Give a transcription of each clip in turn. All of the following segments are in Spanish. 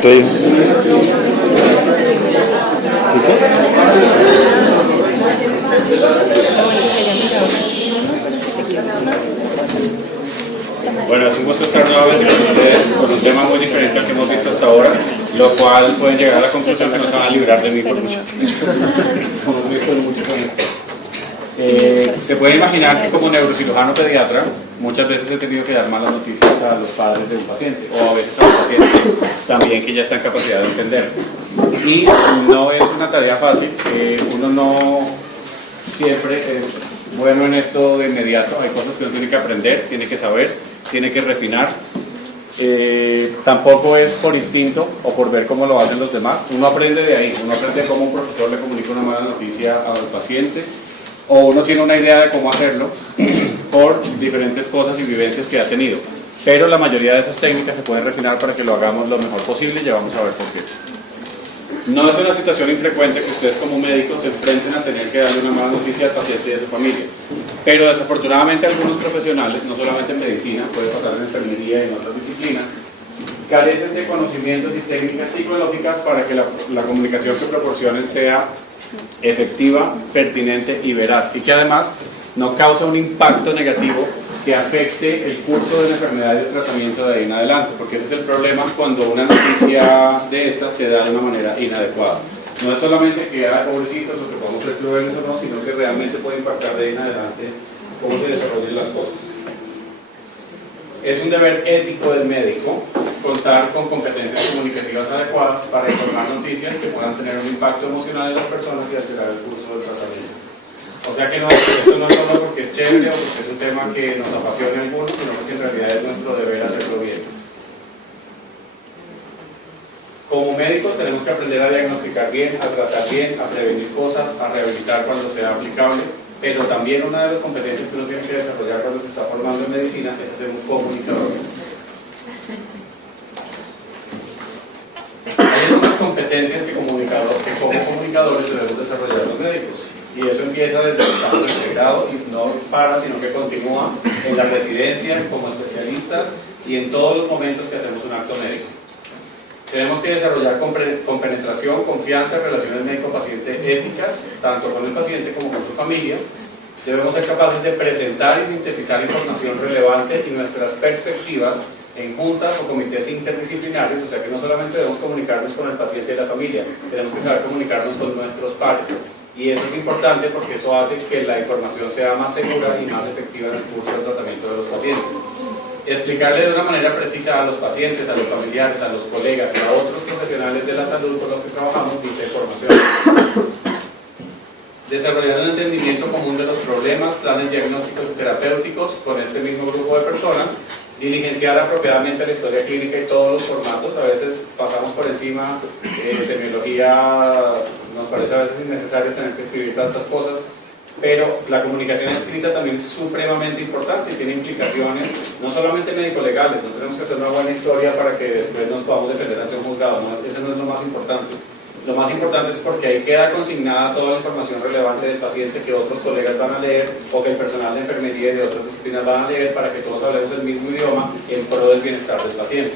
te digo. Bueno, es un gusto estar nuevamente con ustedes con un tema muy diferente al que hemos visto hasta ahora, lo cual pueden llegar a la conclusión que no se van a librar de mí por mucho tiempo. Somos muy mucho con esto. Se puede imaginar que como neurocirujano pediatra muchas veces he tenido que dar malas noticias a los padres de un paciente o a veces a un paciente también que ya está en capacidad de entender, y no es una tarea fácil. Uno no siempre es bueno en esto de inmediato. Hay cosas que uno tiene que aprender, tiene que saber, tiene que refinar. Tampoco es por instinto o por ver cómo lo hacen los demás. Uno aprende de ahí, uno aprende cómo un profesor le comunica una mala noticia al paciente, o uno tiene una idea de cómo hacerlo por diferentes cosas y vivencias que ha tenido, pero la mayoría de esas técnicas se pueden refinar para que lo hagamos lo mejor posible y ya vamos a ver por qué. No es una situación infrecuente que ustedes como médicos se enfrenten a tener que darle una mala noticia al paciente y a su familia, pero desafortunadamente algunos profesionales, no solamente en medicina, puede pasar en enfermería y en otras disciplinas, carecen de conocimientos y técnicas psicológicas para que la comunicación que proporcionen sea efectiva, pertinente y veraz, y que además no cause un impacto negativo que afecte el curso de la enfermedad y el tratamiento de ahí en adelante, porque ese es el problema cuando una noticia de esta se da de una manera inadecuada. No es solamente que pobrecitos o que podamos ser crueles o no, sino que realmente puede impactar de ahí en adelante cómo se desarrollen las cosas. Es un deber ético del médico contar con competencias comunicativas adecuadas para informar noticias que puedan tener un impacto emocional en las personas y alterar el curso del tratamiento. O sea que esto no es solo porque es chévere o porque es un tema que nos apasiona a algunos, sino porque en realidad es nuestro deber hacerlo bien. Como médicos tenemos que aprender a diagnosticar bien, a tratar bien, a prevenir cosas, a rehabilitar cuando sea aplicable, pero también una de las competencias que uno tiene que desarrollar cuando se está formando en medicina es ser un comunicador. Hay algunas competencias que como comunicadores debemos desarrollar los médicos, y eso empieza desde el estado de pregrado y no para, sino que continúa en la residencia, como especialistas y en todos los momentos que hacemos un acto médico. Tenemos que desarrollar con penetración, confianza, relaciones médico-paciente éticas, tanto con el paciente como con su familia. Debemos ser capaces de presentar y sintetizar información relevante y nuestras perspectivas en juntas o comités interdisciplinarios, o sea que no solamente debemos comunicarnos con el paciente y la familia, tenemos que saber comunicarnos con nuestros pares. Y eso es importante porque eso hace que la información sea más segura y más efectiva en el curso de tratamiento de los pacientes. Explicarle de una manera precisa a los pacientes, a los familiares, a los colegas y a otros profesionales de la salud con los que trabajamos dicha información. Desarrollar un entendimiento común de los problemas, planes diagnósticos y terapéuticos con este mismo grupo de personas. Diligenciar apropiadamente la historia clínica y todos los formatos. A veces pasamos por encima, semiología, nos parece a veces innecesario tener que escribir tantas cosas, pero la comunicación escrita también es supremamente importante y tiene implicaciones no solamente médico-legales. No tenemos que hacer una buena historia para que después nos podamos defender ante un juzgado, no, ese no es lo más importante. Lo más importante es porque ahí queda consignada toda la información relevante del paciente que otros colegas van a leer o que el personal de enfermería y de otras disciplinas van a leer, para que todos hablemos el mismo idioma en pro del bienestar del paciente.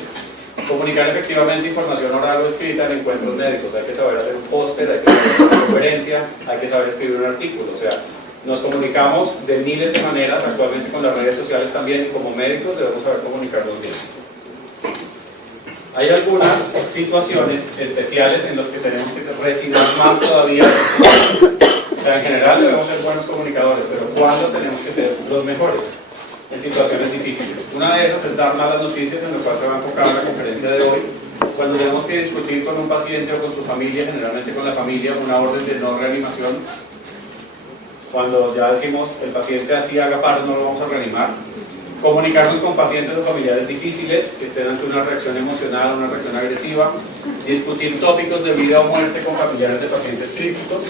Comunicar efectivamente información oral o escrita en encuentros médicos. Hay que saber hacer un póster, hay que saber hacer una conferencia, hay que saber escribir un artículo. O sea, nos comunicamos de miles de maneras actualmente con las redes sociales también, y como médicos debemos saber comunicarnos bien. Hay algunas situaciones especiales en las que tenemos que refinar más todavía. O sea, en general debemos ser buenos comunicadores, pero ¿cuándo tenemos que ser los mejores? En situaciones difíciles. Una de esas es dar malas noticias, en lo cual se va a enfocar la conferencia de hoy. Cuando tenemos que discutir con un paciente o con su familia, generalmente con la familia, una orden de no reanimación. Cuando ya decimos el paciente así haga paro, no lo vamos a reanimar. Comunicarnos con pacientes o familiares difíciles que estén ante una reacción emocional o una reacción agresiva. Discutir tópicos de vida o muerte con familiares de pacientes críticos.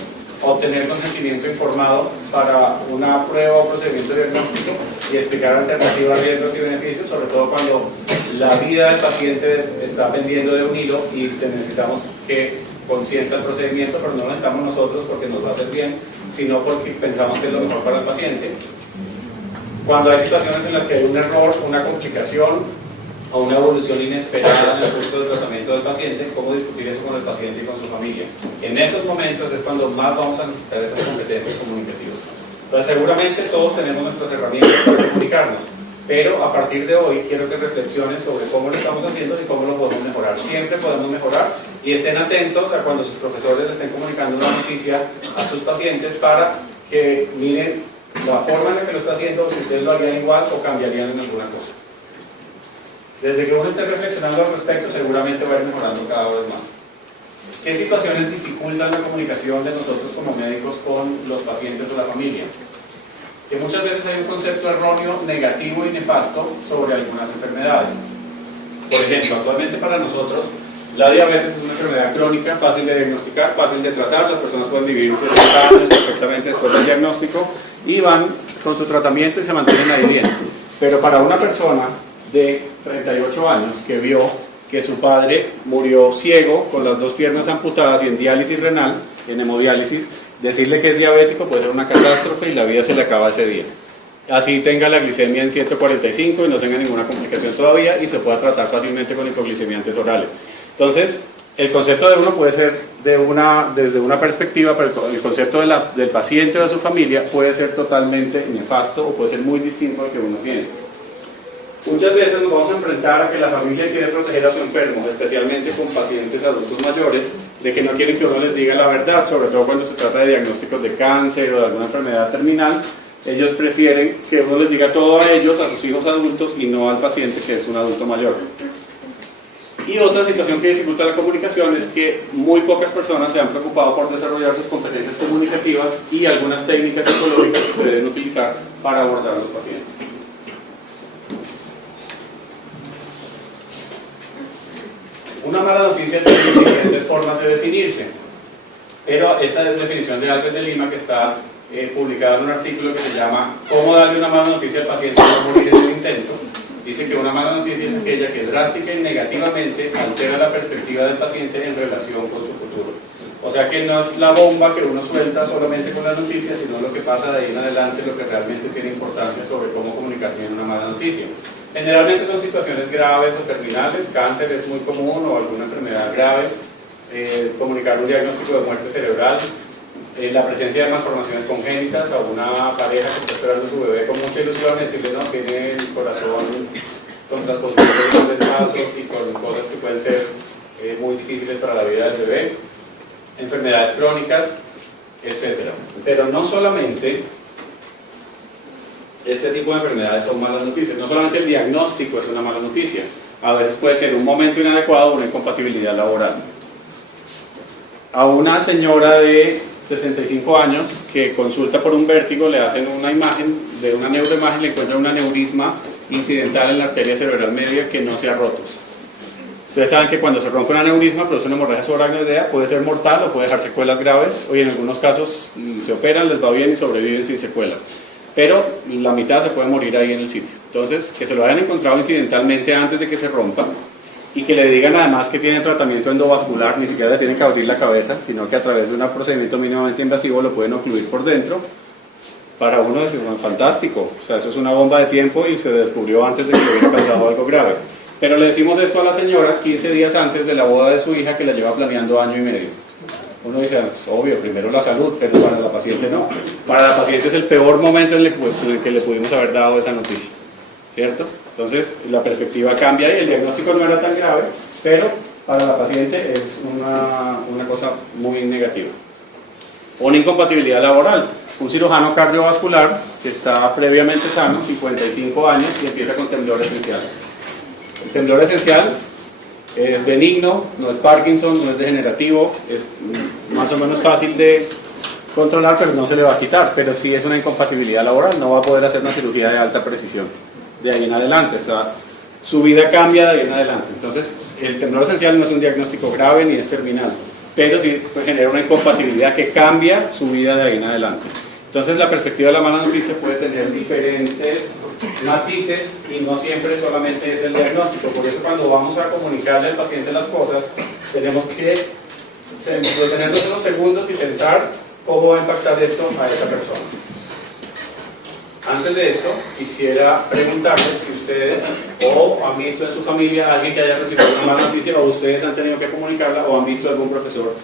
Obtener consentimiento informado para una prueba o procedimiento diagnóstico y explicar alternativas, riesgos y beneficios, sobre todo cuando la vida del paciente está pendiendo de un hilo y necesitamos que consienta el procedimiento, pero no lo necesitamos nosotros porque nos va a hacer bien, sino porque pensamos que es lo mejor para el paciente. Cuando hay situaciones en las que hay un error, una complicación a una evolución inesperada en el curso del tratamiento del paciente, cómo discutir eso con el paciente y con su familia. En esos momentos es cuando más vamos a necesitar esas competencias comunicativas. Entonces seguramente todos tenemos nuestras herramientas para comunicarnos, pero a partir de hoy quiero que reflexionen sobre cómo lo estamos haciendo y cómo lo podemos mejorar. Siempre podemos mejorar y estén atentos a cuando sus profesores le estén comunicando una noticia a sus pacientes para que miren la forma en la que lo está haciendo, si ustedes lo harían igual o cambiarían en alguna cosa. Desde que uno esté reflexionando al respecto, seguramente va a ir mejorando cada vez más. ¿Qué situaciones dificultan la comunicación de nosotros como médicos con los pacientes o la familia? Que muchas veces hay un concepto erróneo, negativo y nefasto sobre algunas enfermedades. Por ejemplo, actualmente para nosotros, la diabetes es una enfermedad crónica, fácil de diagnosticar, fácil de tratar, las personas pueden vivir 60 años perfectamente después del diagnóstico y van con su tratamiento y se mantienen ahí bien. Pero para una persona de 38 años que vio que su padre murió ciego, con las 2 piernas amputadas y en diálisis renal, en hemodiálisis, decirle que es diabético puede ser una catástrofe y la vida se le acaba ese día. Así tenga la glicemia en 145 y no tenga ninguna complicación todavía y se pueda tratar fácilmente con hipoglicemiantes orales. Entonces, el concepto de uno puede ser desde una perspectiva, pero el concepto del paciente o de su familia puede ser totalmente nefasto o puede ser muy distinto al que uno tiene. Muchas veces nos vamos a enfrentar a que la familia quiere proteger a su enfermo, especialmente con pacientes adultos mayores, de que no quieren que uno les diga la verdad, sobre todo cuando se trata de diagnósticos de cáncer o de alguna enfermedad terminal. Ellos prefieren que uno les diga todo a ellos, a sus hijos adultos, y no al paciente que es un adulto mayor. Y otra situación que dificulta la comunicación es que muy pocas personas se han preocupado por desarrollar sus competencias comunicativas y algunas técnicas psicológicas que se deben utilizar para abordar a los pacientes. Una mala noticia tiene diferentes formas de definirse, pero esta definición de Alves de Lima, que está publicada en un artículo que se llama ¿Cómo darle una mala noticia al paciente y no morir en el intento?, dice que una mala noticia es aquella que drástica y negativamente altera la perspectiva del paciente en relación con su futuro. O sea que no es la bomba que uno suelta solamente con la noticia, sino lo que pasa de ahí en adelante, lo que realmente tiene importancia sobre cómo comunicar bien una mala noticia. Generalmente son situaciones graves o terminales, cáncer es muy común o alguna enfermedad grave, comunicar un diagnóstico de muerte cerebral, la presencia de malformaciones congénitas a una pareja que está esperando a su bebé con mucha ilusión, decirle no, tiene el corazón con transposiciones de pasos y con cosas que pueden ser muy difíciles para la vida del bebé, enfermedades crónicas, etc. Pero no solamente este tipo de enfermedades son malas noticias, no solamente el diagnóstico es una mala noticia, a veces puede ser un momento inadecuado o una incompatibilidad laboral. A una señora de 65 años que consulta por un vértigo, le hacen una imagen, de una neuroimagen le encuentran un aneurisma incidental en la arteria cerebral media que no se ha roto. Ustedes saben que cuando se rompe un aneurisma produce una hemorragia subaracnoidea, puede ser mortal o puede dejar secuelas graves, o en algunos casos se operan, les va bien y sobreviven sin secuelas. Pero la mitad se puede morir ahí en el sitio. Entonces, que se lo hayan encontrado incidentalmente antes de que se rompa y que le digan además que tiene tratamiento endovascular, ni siquiera le tienen que abrir la cabeza, sino que a través de un procedimiento mínimamente invasivo lo pueden ocluir por dentro. Para uno es fantástico, o sea, eso es una bomba de tiempo y se descubrió antes de que le hubiera causado algo grave. Pero le decimos esto a la señora 15 días antes de la boda de su hija que la lleva planeando año y medio. Uno dice, es obvio, primero la salud, pero para la paciente no. Para la paciente es el peor momento en el que le pudimos haber dado esa noticia, ¿cierto? Entonces la perspectiva cambia y el diagnóstico no era tan grave, pero para la paciente es una cosa muy negativa. Una incompatibilidad laboral. Un cirujano cardiovascular que está previamente sano, 55 años, y empieza con temblor esencial. El temblor esencial es benigno, no es Parkinson, no es degenerativo, es más o menos fácil de controlar, pero no se le va a quitar. Pero sí es una incompatibilidad laboral, no va a poder hacer una cirugía de alta precisión de ahí en adelante, o sea, su vida cambia de ahí en adelante. Entonces, el temblor esencial no es un diagnóstico grave ni es terminal, pero sí genera una incompatibilidad que cambia su vida de ahí en adelante. Entonces, la perspectiva de la mala noticia puede tener diferentes matices y no siempre solamente es el diagnóstico. Por eso cuando vamos a comunicarle al paciente las cosas, tenemos que detenernos unos segundos y pensar cómo va a impactar esto a esa persona. antes de esto, quisiera preguntarles si ustedes o han visto en su familia a alguien que haya recibido una mala noticia, o ustedes han tenido que comunicarla, o han visto a algún profesor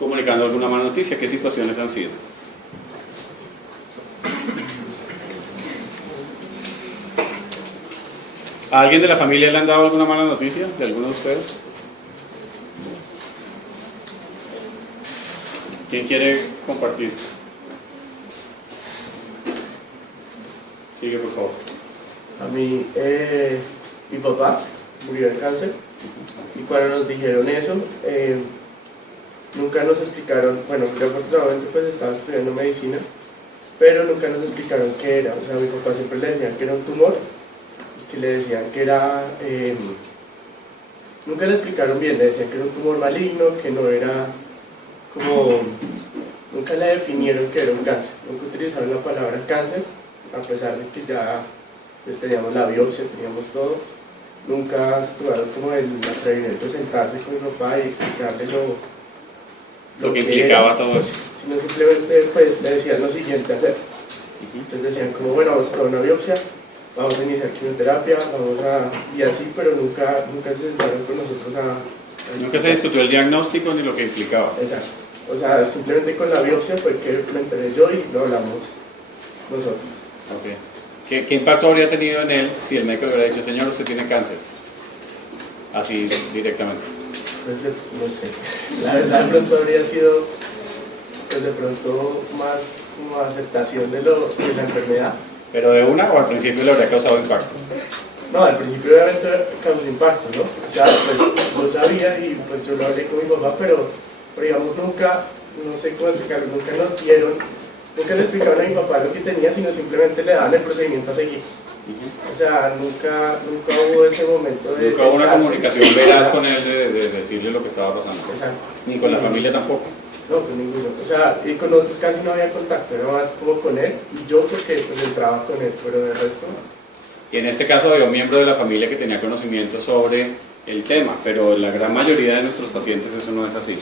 comunicando alguna mala noticia. ¿Qué situaciones han sido? ¿A alguien de la familia le han dado alguna mala noticia? ¿De alguno de ustedes? ¿Quién quiere compartir? Sigue, por favor. A mí, mi papá murió de cáncer, y cuando nos dijeron eso, nunca nos explicaron. Bueno, yo afortunadamente pues estaba estudiando medicina, pero nunca nos explicaron qué era. O sea, a mi papá siempre le decían que era un tumor, que le decían que era, nunca le explicaron bien, le decían que era un tumor maligno, que no era como, nunca le definieron que era un cáncer, nunca utilizaron la palabra cáncer, a pesar de que ya pues, teníamos la biopsia, teníamos todo. Nunca se tuvieron como el atrevimiento de sentarse con mi papá y explicarle lo que implicaba era, todo eso, sino simplemente pues le decían lo siguiente a hacer. Entonces decían como, bueno, vamos para una biopsia, vamos a iniciar quimioterapia, vamos a... y así, pero nunca se sentaron con nosotros a nunca se discutió el diagnóstico ni lo que implicaba. Exacto. O sea, simplemente con la biopsia fue que me enteré yo y lo hablamos nosotros. Okay. ¿Qué impacto habría tenido en él si el médico le hubiera dicho, señor, usted tiene cáncer? Así directamente. Pues no sé. La verdad de pronto habría sido, pues de pronto más como aceptación de la enfermedad. ¿Pero de una o al principio le habría causado impacto? No, al principio obviamente causó impacto, ¿no? O sea, pues yo sabía y pues yo lo hablé con mi papá, pero digamos nunca, no sé cómo explicarlo, nunca le explicaron a mi papá lo que tenía, sino simplemente le daban el procedimiento a seguir. O sea, nunca hubo ese momento de... Nunca hubo una comunicación veraz con él de decirle lo que estaba pasando. Exacto. Ni con la familia tampoco. No, pues ninguno. O sea, y con nosotros casi no había contacto, era más como con él y yo porque pues entraba con él, pero de resto no. Y en este caso había un miembro de la familia que tenía conocimiento sobre el tema, pero en la gran mayoría de nuestros pacientes eso no es así.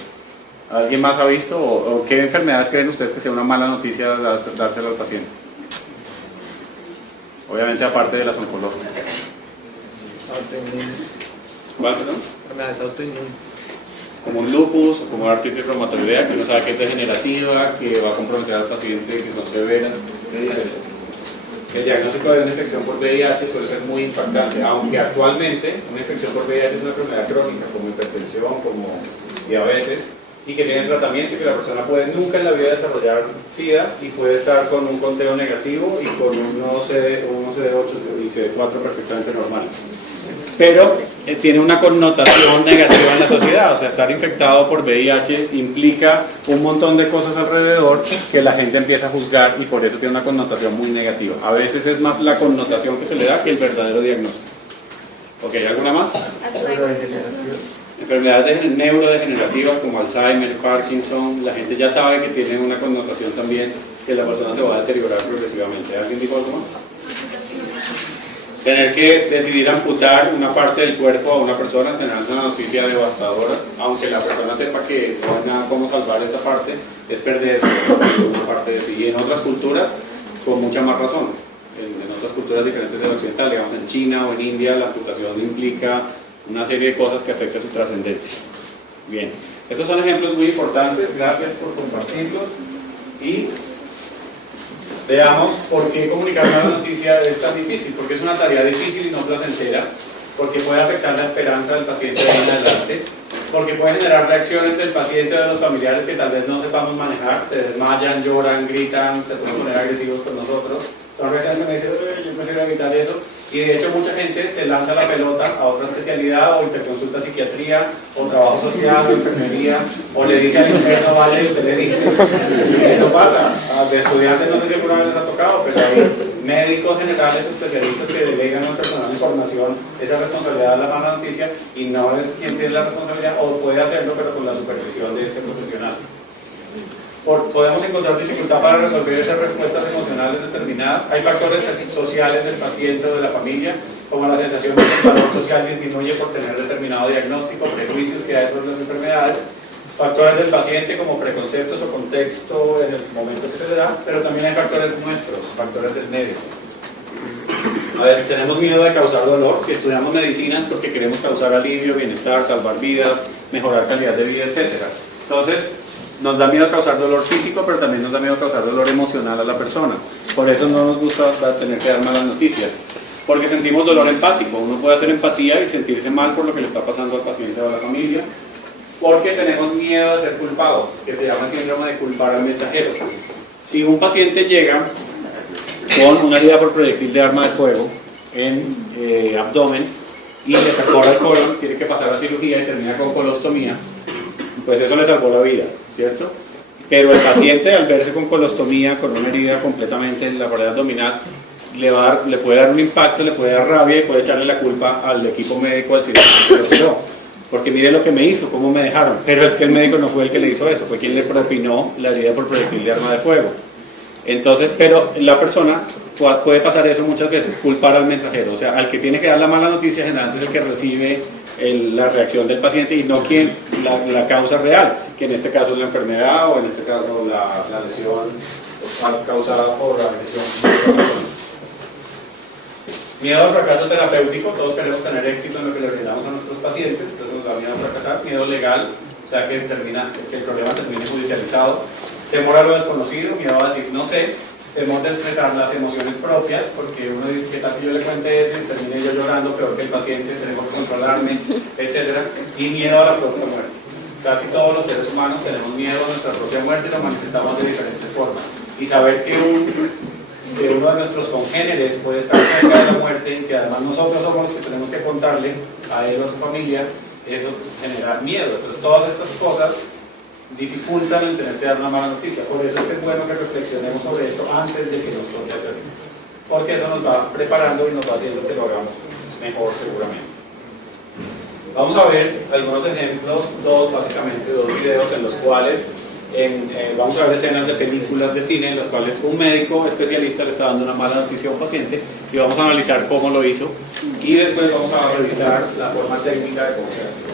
¿Alguien más ha visto o qué enfermedades creen ustedes que sea una mala noticia dársela al paciente? Obviamente aparte de las oncológicas. Autoinmunes. ¿Cuál, perdón? Enfermedades autoinmunes. Como un lupus o como una artritis reumatoidea, que uno sabe que es degenerativa, que va a comprometer al paciente, que son severas. El diagnóstico de una infección por VIH suele ser muy impactante, aunque actualmente una infección por VIH es una enfermedad crónica, como hipertensión, como diabetes, y que tiene tratamiento y que la persona puede nunca en la vida desarrollar SIDA y puede estar con un conteo negativo y con unos CD8 y CD4 perfectamente normales. Pero tiene una connotación negativa en la sociedad, o sea, estar infectado por VIH implica un montón de cosas alrededor que la gente empieza a juzgar y por eso tiene una connotación muy negativa. A veces es más la connotación que se le da que el verdadero diagnóstico. ¿Ok? ¿Alguna más? Enfermedades neurodegenerativas como Alzheimer, Parkinson, la gente ya sabe que tienen una connotación también que la persona se va a deteriorar progresivamente. ¿Alguien dijo algo más? Tener que decidir amputar una parte del cuerpo a una persona es una noticia devastadora, aunque la persona sepa que no hay nada como salvar esa parte, es perder una parte de sí. Y en otras culturas, con mucha más razón, en otras culturas diferentes del occidental, digamos en China o en India, la amputación implica una serie de cosas que afectan su trascendencia. Bien, estos son ejemplos muy importantes, gracias por compartirlos y veamos por qué comunicar una noticia es tan difícil, porque es una tarea difícil y no placentera, porque puede afectar la esperanza del paciente de en adelante, porque puede generar reacciones del paciente o de los familiares que tal vez no sepamos manejar, se desmayan, lloran, gritan, se pueden poner agresivos con nosotros. Son reacciones que me dicen, yo prefiero evitar eso. Y de hecho mucha gente se lanza la pelota a otra especialidad, o interconsulta psiquiatría, o trabajo social, o enfermería, o le dice al interno, vale, y usted le dice. Eso pasa. De estudiantes no sé si alguna vez les ha tocado, pero hay médicos generales, especialistas que delegan al personal de formación esa responsabilidad de la mala noticia y no es quien tiene la responsabilidad, o puede hacerlo, pero con la supervisión de este profesional. Podemos encontrar dificultad para resolver esas respuestas emocionales determinadas. Hay factores sociales del paciente o de la familia, como la sensación de que el valor social disminuye por tener determinado diagnóstico, prejuicios que hay sobre las enfermedades, factores del paciente como preconceptos o contexto en el momento que se le da, pero también hay factores nuestros, factores del médico. A ver, tenemos miedo de causar dolor. Si estudiamos medicina es porque queremos causar alivio, bienestar, salvar vidas, mejorar calidad de vida, etc. Entonces, nos da miedo causar dolor físico, pero también nos da miedo causar dolor emocional a la persona. Por eso no nos gusta tener que dar malas noticias, porque sentimos dolor empático. Uno puede hacer empatía y sentirse mal por lo que le está pasando al paciente o a la familia, porque tenemos miedo de ser culpado, que se llama el síndrome de culpar al mensajero. Si un paciente llega con una herida por proyectil de arma de fuego en abdomen y le perfora el colon, tiene que pasar a cirugía y termina con colostomía, pues eso le salvó la vida, ¿cierto? Pero el paciente, al verse con colostomía, con una herida completamente en la pared abdominal, le puede dar un impacto, le puede dar rabia y puede echarle la culpa al equipo médico, al cirujano que lo operó. Porque mire lo que me hizo, cómo me dejaron. Pero es que el médico no fue el que le hizo eso, fue quien le propinó la herida por proyectil de arma de fuego. Entonces, pero la persona puede pasar eso muchas veces, culpar al mensajero. O sea, al que tiene que dar la mala noticia generalmente es el que recibe la reacción del paciente y no quien la causa real, que en este caso es la enfermedad o en este caso la lesión causada por la lesión. Miedo al fracaso terapéutico. Todos queremos tener éxito en lo que le brindamos a nuestros pacientes, entonces nos da miedo a fracasar. Miedo legal, o sea que el problema termine judicializado. Temor a lo desconocido, miedo a decir no sé. Temor de expresar las emociones propias, porque uno dice que tal que yo le cuente eso y termine yo llorando peor que el paciente, tenemos que controlarme, etc. Y miedo a la propia muerte. Casi todos los seres humanos tenemos miedo a nuestra propia muerte y lo manifestamos de diferentes formas. Y saber que uno de nuestros congéneres puede estar cerca de la muerte y que además nosotros somos los que tenemos que contarle a él o a su familia, eso genera miedo. Entonces todas estas cosas dificultan el tener que dar una mala noticia. Por eso es que es bueno que reflexionemos sobre esto antes de que nos toque hacerlo, porque eso nos va preparando y nos va haciendo que lo hagamos mejor seguramente. Vamos a ver algunos ejemplos, básicamente dos videos en los cuales vamos a ver escenas de películas de cine en las cuales un médico especialista le está dando una mala noticia a un paciente y vamos a analizar cómo lo hizo y después vamos a revisar la forma técnica de cómo se hace.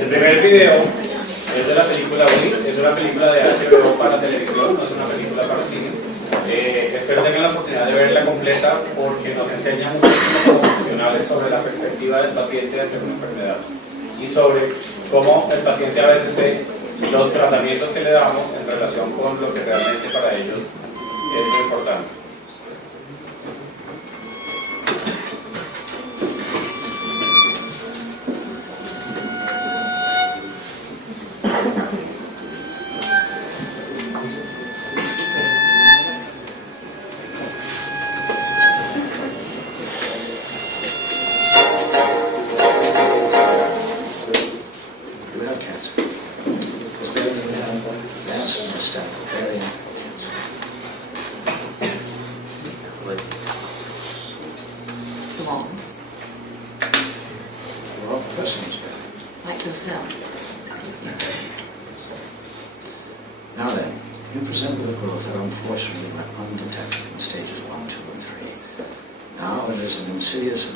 El primer video es de la película Willy, es una película de HBO para televisión, no es una película para cine. Espero tengan la oportunidad de verla completa porque nos enseña muchísimo como profesionales sobre la perspectiva del paciente ante una enfermedad y sobre cómo el paciente a veces ve los tratamientos que le damos en relación con lo que realmente para ellos es lo importante. Like yourself. Now then, you present with a growth that unfortunately went undetected in stages 1, 2, and 3. Now it is an insidious